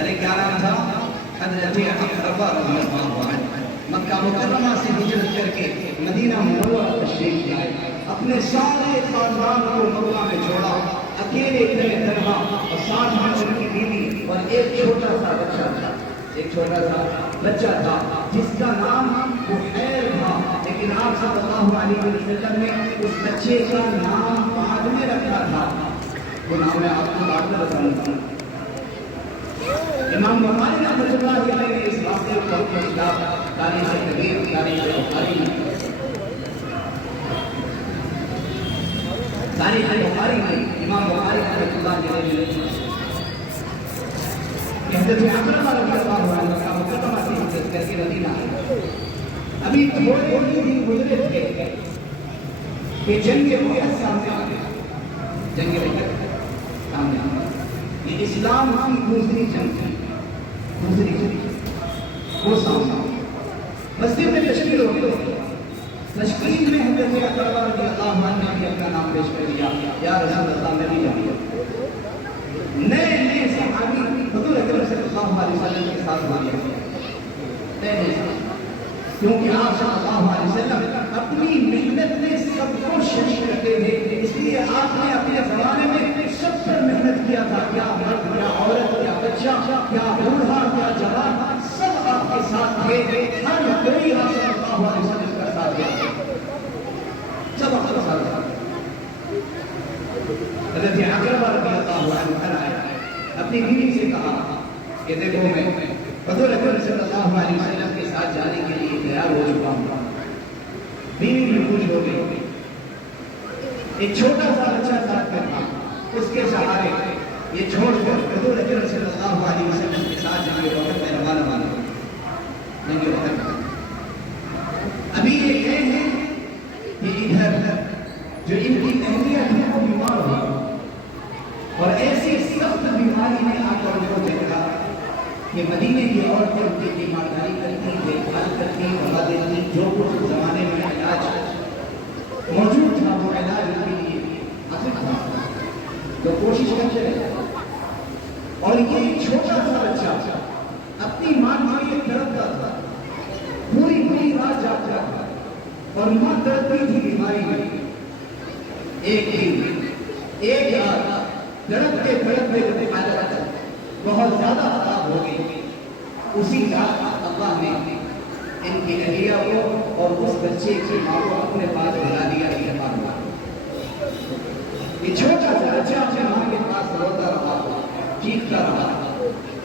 ارے کیا نام تھا؟ حضرت عقبہ رضی اللہ عنہ مکہ مکرمہ سے ہجرت کر کے مدینہ منورہ تشریف لائے، اپنے سارے خاندان کو مکہ میں چھوڑا، اکیلے اتنے تنہا، اور ساتھ میں ان کی بیوی اور ایک چھوٹا سا بچہ تھا، ایک چھوٹا سا بچہ تھا جس کا نام بحیر تھا، لیکن آپ صلی اللہ علیہ وسلم نے اس بچے کا نام بعد میں رکھا تھا، وہ نام میں آپ کو بعد میں بتاؤں گا۔ امام بخاری رحمۃ اللہ علیہ نے اس واقعے کو اپنی کتاب تاریخ کبیر تاریخ بخاری میں امام بخاری رحمۃ اللہ علیہ حضرت عقبہ رضی اللہ عنہ کا مقدمہ سے ہجرت کر کے مدینہ آئے۔ ابھی تھوڑے ہی دن گزرے تھے کہ جنگ احد سامنے آ گئی، جنگ احد سامنے آ گئی، یہ اسلام کی دوسری جنگ تھی، دوسری جنگ وہ سامنے مسجد میں تشکیل ہو گئی، تشکیل میں حضرت عقبہ رضی اللہ عنہ نے بھی اپنا نام پیش کر دیا، یا رسول اللہ میں بھی جانتا نئے نئے صحابی حضور اکرم صلی اللہ علیہ وسلم کے ساتھ ہو گیا، نئے نئے، کیونکہ آپ صلی اللہ علیہ وسلم اپنی محنت میں سب کو شریک کرتے تھے، اس لیے آپ نے اپنے زمانے میں سب پر محنت کیا تھا، کیا مرد کیا عورت کیا بچہ کیا بوڑھا کیا جوان، سب آپ کے ساتھ تھے، ہر کوئی آپ صلی اللہ علیہ وسلم کا ساتھ دیا، سب آپ کا ساتھ دیا۔ حضرت عقبہ رضی اللہ عنہ آئے، اپنی بیوی سے کہا کہ دیکھو میں حضور اکرم صلی اللہ علیہ وسلم کے ساتھ جانے کے لیے تیار ہو چکا ہوں۔ بیوی بھی خوش ہو گئی، ایک چھوٹا سا بچہ ساتھ میں تھا، اس کے سہارے یہ چھوڑ کر حضور اکرم صلی اللہ علیہ وسلم کے ساتھ جنگ وقت میں روانہ ہوئے۔ جنگ وقت ابھی یہ گئے ہیں کہ ادھر جو ان کی اہلیت ہے وہ بیمار ہوئی، اور ایسی سخت بیماری نے آ کر ان کو دیکھا کہ مدینے کی عورتیں ان کی تیمارداری کرتی، دیکھ بھال کرتی، دوا دیتی، جو کچھ زمانے میں علاج موجود تھا وہ علاج ان کے لیے حاصل تھا، تو کوشش کرتے رہے، اور یہ چھوٹا سا بچہ اپنی ماں کے لیے تڑپتا تھا، پوری پوری رات جاگتا تھا، اور ماں تڑپتی تھی بیماری میں۔ ایک دن ایک رات تڑپتے تڑپتے جب حالت بہت زیادہ خراب ہو گئی، اسی رات اللہ نے ان کی اہلیہ کو اور اس بچے کی ماں کو اپنے پاس بلا دیا کہ یہ چھوٹا سا بچہ اپنے ماں کے پاس روتا رہا، چیختا رہا،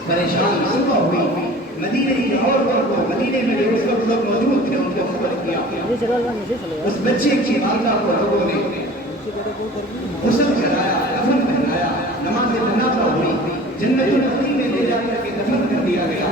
پریشان صبح ہوئی، مدینے کی عورتوں کو، مدینے میں جو اس وقت لوگ موجود تھے ان کو خبر کیا، اس بچے کی والدہ کو لوگوں نے غسل کرایا، کفن پہنایا، نماز جنازہ ہوئی، جنت البقیع میں لے جا کر کے دفن کر دیا گیا۔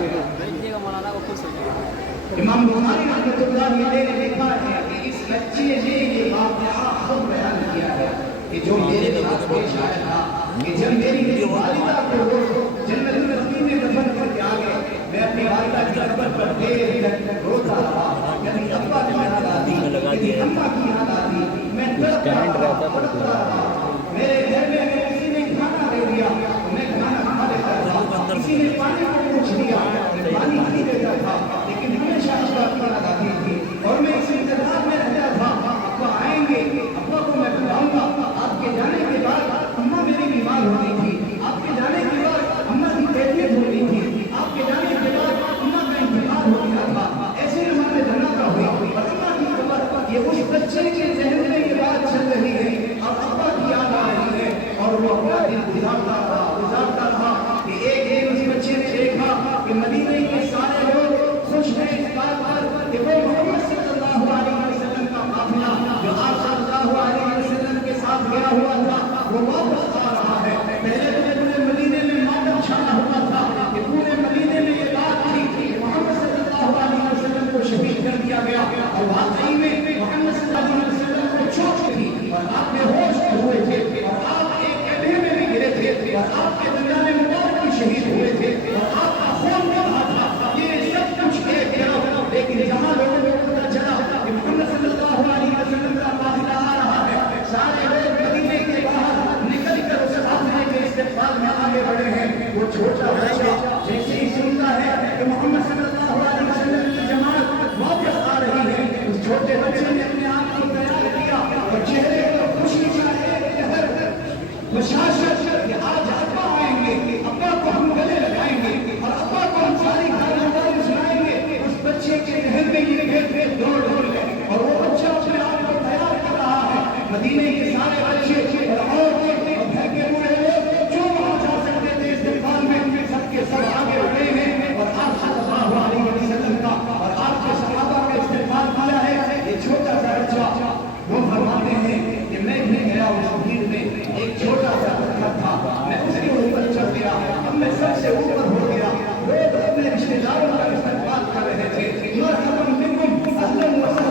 امام بخاری رحمۃ اللہ علیہ نے لکھا ہے کہ اس بچے نے یہ واقعہ خود بیان کیا ہے کہ جو میرے ساتھ پیش آیا تھا کہ جب میری والدہ کو جنت البقیع میں دفن کر کے آ گئے، میں اپنی والدہ کی قبر پر دیر تک روتا رہا، کبھی ابا کی یاد آتی، کبھی اماں کی یاد آتی، میں تڑپتا رہا، میرے گھر میں اگر کسی نے کھانا دے دیا تو میں کھانا کھا لیتا تھا، کسی نے پانی کو پوچھ دیا میں پانی پی لیتا تھا، لیکن ہمیشہ اس بات پر لگاتی تھی، اور میں اس انتظار میں رہتا تھا ابا آئیں گے، ابا کو میں بتاؤں گا۔ آپ کے جانے کے بعد اماں میری بیمار ہو گئی تھی، آپ کے جانے کے بعد اماں کی کیفیت ہو گئی تھی، آپ کے جانے کے بعد اماں کا انتقال ہو گیا تھا، ایسے اماں میں جنازہ ہوا، اور اماں کی خبر یہ اس بچے کے ذہن میں یہ بات چل رہی ہے، اور ابا کی یاد آ رہی ہے، اور وہ اپنا دل گزارتا رہا کہ ایک دن اس بچے نے دیکھا کہ مدینے کے سارے لوگ خوش ہیں اس بات پر کہ وہ محمد صلی اللہ علیہ وسلم کا قافلہ جو آپ صلی اللہ علیہ وسلم کے ساتھ گیا ہوا تھا وہ واپس آ رہا ہے۔ پہلے تو پورے مدینے میں ماتم چھایا ہوا تھا کہ پورے مدینے میں یہ بات تھی کہ محمد صلی اللہ علیہ وسلم کو شہید کر دیا گیا، اور واقعی میں محمد صلی اللہ علیہ وسلم کو چوٹ تھی، اور آپ نے ہوش ہوئے تھے، اور آپ ایک گڈھے میں بھی گرے تھے، اور آپ کے دنیا میں مبارک بھی شہید ہوئے تھے، اور آپ کا خون بہ رہا تھا، یہ سب کچھ ایک کیا، لیکن جہاں لوگوں کو پتا چلا کہ محمد صلی اللہ علیہ وسلم کا قافلہ آ رہا ہے، سارے لوگ مدینے کے باہر نکل کر اس قافلے کے استقبال میں آگے بڑھے ہیں۔ وہ چھوٹا بچہ اوپر ہو گیا. لوگ اپنے رشتے داروں کا استقبال کر رہے تھے. مرحبا بکم، اہلا وسہلا